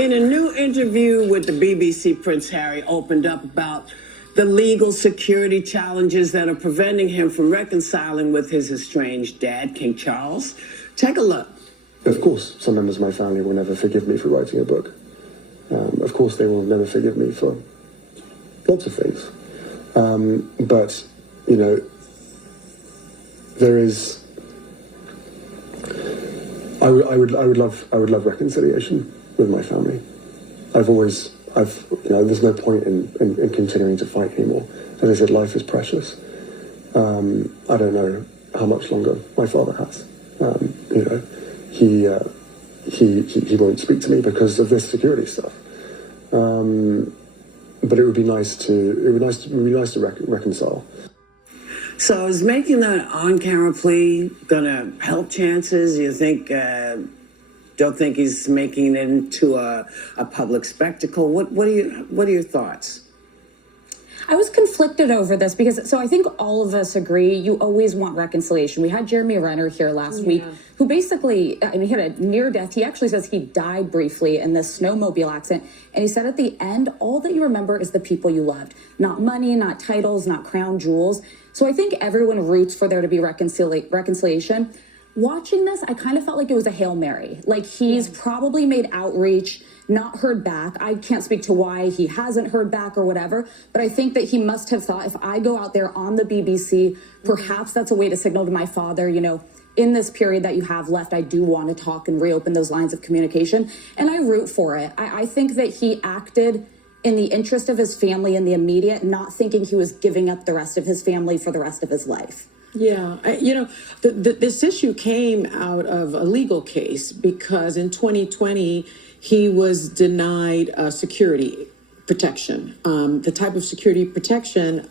In a new interview with the BBC, Prince Harry opened up about the legal security challenges that are preventing him from reconciling with his estranged dad, King Charles. Take a look. Of course, some members of my family will never forgive me for writing a book. Of course, they will never forgive me for lots of things. But, you know, there is... I would love reconciliation with my family. There's no point in continuing to fight anymore. As I said, life is precious. I don't know how much longer my father has. He won't speak to me because of this security stuff. But it would be nice to reconcile. So is making that on-camera plea gonna help chances? You think? Don't think he's making it into a public spectacle? What are your thoughts? I was conflicted over this because, so I think all of us agree you always want reconciliation. We had Jeremy Renner here last week, who basically, he had a near death. He actually says he died briefly in this snowmobile accident. And he said at the end, all that you remember is the people you loved. Not money, not titles, not crown jewels. So I think everyone roots for there to be reconciliation. Watching this, I kind of felt like it was a Hail Mary. Like he's probably made outreach, not heard back. I can't speak to why he hasn't heard back or whatever, but I think that he must have thought, if I go out there on the BBC, perhaps that's a way to signal to my father, you know, in this period that you have left, I do want to talk and reopen those lines of communication. And I root for it. I think that he acted in the interest of his family in the immediate, not thinking he was giving up the rest of his family for the rest of his life. Yeah, this issue came out of a legal case because in 2020, he was denied security protection. The type of security protection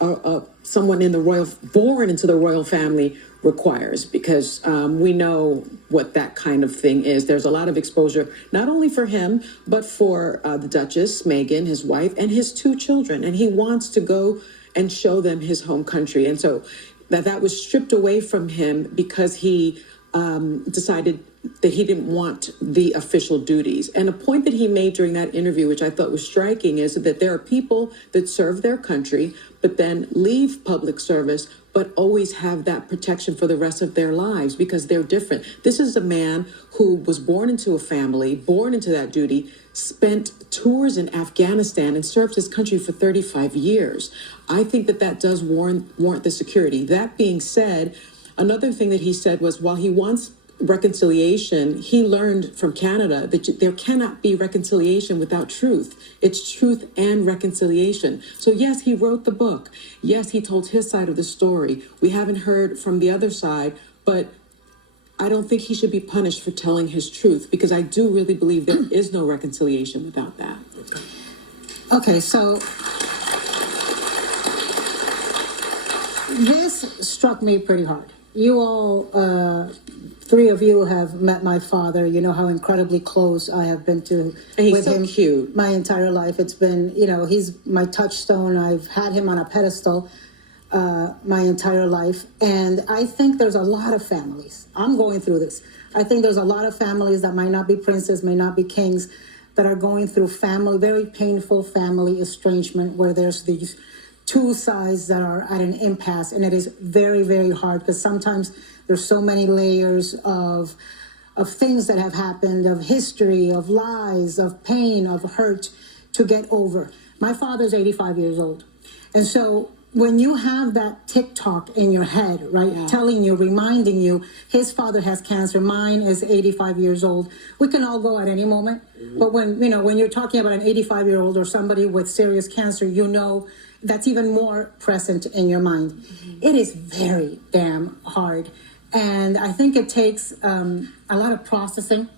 someone born into the royal family requires, because we know what that kind of thing is. There's a lot of exposure, not only for him, but for the Duchess, Meghan, his wife, and his 2 children. And he wants to go and show them his home country. And so that was stripped away from him because he decided that he didn't want the official duties. And a point that he made during that interview, which I thought was striking, is that there are people that serve their country, but then leave public service, but always have that protection for the rest of their lives because they're different. This is a man who was born into a family, born into that duty, spent tours in Afghanistan and served his country for 35 years. I think that does warrant the security. That being said, another thing that he said was, while he wants reconciliation, he learned from Canada that there cannot be reconciliation without truth. It's truth and reconciliation. So yes, he wrote the book. Yes, he told his side of the story. We haven't heard from the other side, but I don't think he should be punished for telling his truth, because I do really believe there is no reconciliation without that. Okay, so this struck me pretty hard. You all, 3 of you have met my father. You know how incredibly close I have been to with him. Cute. My entire life. It's been, he's my touchstone. I've had him on a pedestal my entire life. And I think there's a lot of families. I'm going through this. I think there's a lot of families that might not be princes, may not be kings, that are going through very painful family estrangement, where there's these 2 sides that are at an impasse, and it is very, very hard because sometimes there's so many layers of things that have happened, of history, of lies, of pain, of hurt to get over. My father's 85 years old. And so when you have that TikTok in your head, right, telling you, reminding you, his father has cancer, mine is 85 years old. We can all go at any moment. But when you're talking about an 85-year-old or somebody with serious cancer, that's even more present in your mind. It is very damn hard. And I think it takes a lot of processing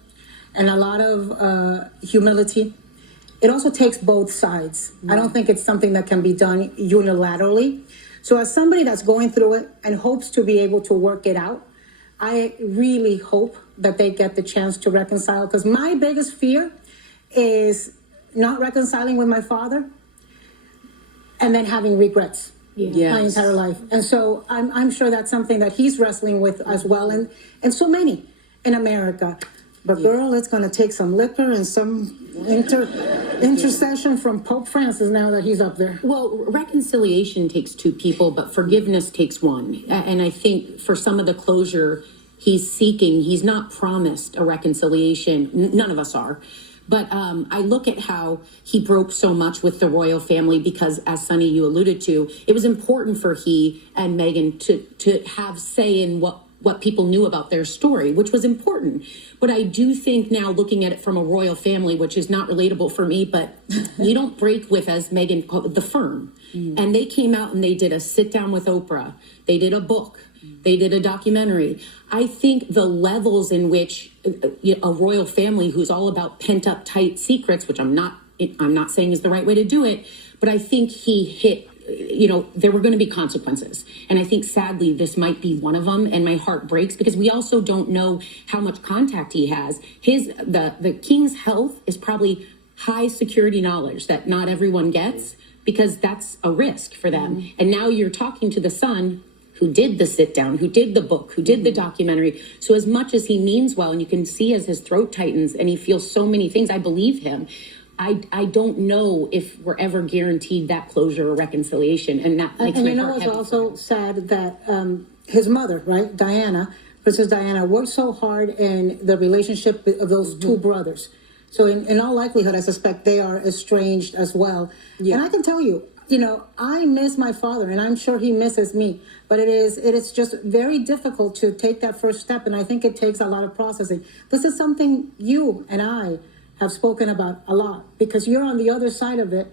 and a lot of humility. It also takes both sides. I don't think it's something that can be done unilaterally. So as somebody that's going through it and hopes to be able to work it out, I really hope that they get the chance to reconcile, because my biggest fear is not reconciling with my father and then having regrets my entire life. And so I'm sure that's something that he's wrestling with as well, and so many in America. But girl, it's going to take some liquor and some intercession from Pope Francis now that he's up there. Well, reconciliation takes two people, but forgiveness takes one. And I think for some of the closure he's seeking, he's not promised a reconciliation. None of us are. But I look at how he broke so much with the royal family because, as Sonny, you alluded to, it was important for he and Meghan to have say in what people knew about their story, which was important. But I do think now, looking at it from a royal family, which is not relatable for me, but you don't break with, as Meghan called it, the firm. And they came out and they did a sit down with Oprah. They did a book. They did a documentary. I think the levels in which a royal family who's all about pent up tight secrets, which I'm not saying is the right way to do it, but I think he hit, there were going to be consequences. And I think sadly, this might be one of them. And my heart breaks because we also don't know how much contact he has. The king's health is probably high security knowledge that not everyone gets because that's a risk for them. And now you're talking to the son who did the sit down, who did the book, who did the documentary. So as much as he means well, and you can see as his throat tightens and he feels so many things, I believe him. I don't know if we're ever guaranteed that closure or reconciliation. And that makes my heart it's heavy. also sad that his mother, right, Diana, Princess Diana, worked so hard in the relationship of those two brothers. So in all likelihood, I suspect they are estranged as well. Yeah. And I can tell you, I miss my father, and I'm sure he misses me. But it is just very difficult to take that first step, and I think it takes a lot of processing. This is something you and I have spoken about a lot because you're on the other side of it,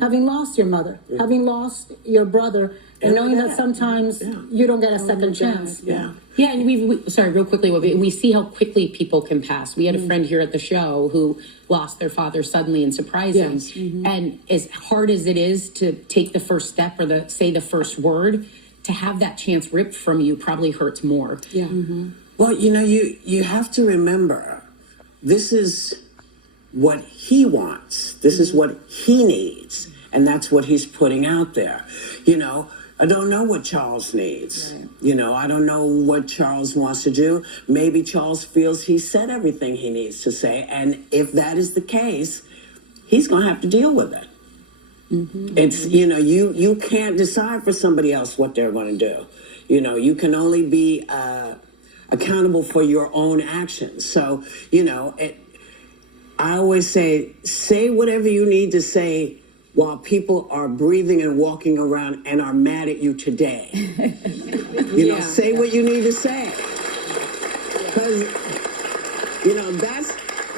having lost your mother, having lost your brother, and knowing that sometimes you don't get a second chance. Yeah, and sorry, real quickly, we see how quickly people can pass. We had a friend here at the show who lost their father suddenly and surprising. Yes. And as hard as it is to take the first step or say the first word, to have that chance ripped from you probably hurts more. Yeah. Well, you have to remember, this is what he wants. This is what he needs. And that's what he's putting out there. I don't know what Charles needs. Right. I don't know what Charles wants to do. Maybe Charles feels he said everything he needs to say. And if that is the case, he's going to have to deal with it. It's, you can't decide for somebody else what they're going to do. You can only be accountable for your own actions. So, I always say whatever you need to say while people are breathing and walking around and are mad at you today. Say what you need to say. Because,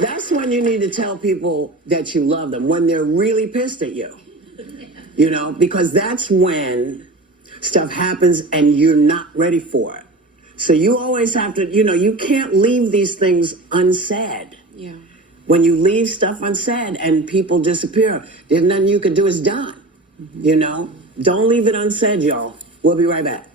that's when you need to tell people that you love them, when they're really pissed at you. Because that's when stuff happens and you're not ready for it. So you always have to, you can't leave these things unsaid. Yeah. When you leave stuff unsaid and people disappear, there's nothing you can do. It's done. Don't leave it unsaid, y'all. We'll be right back.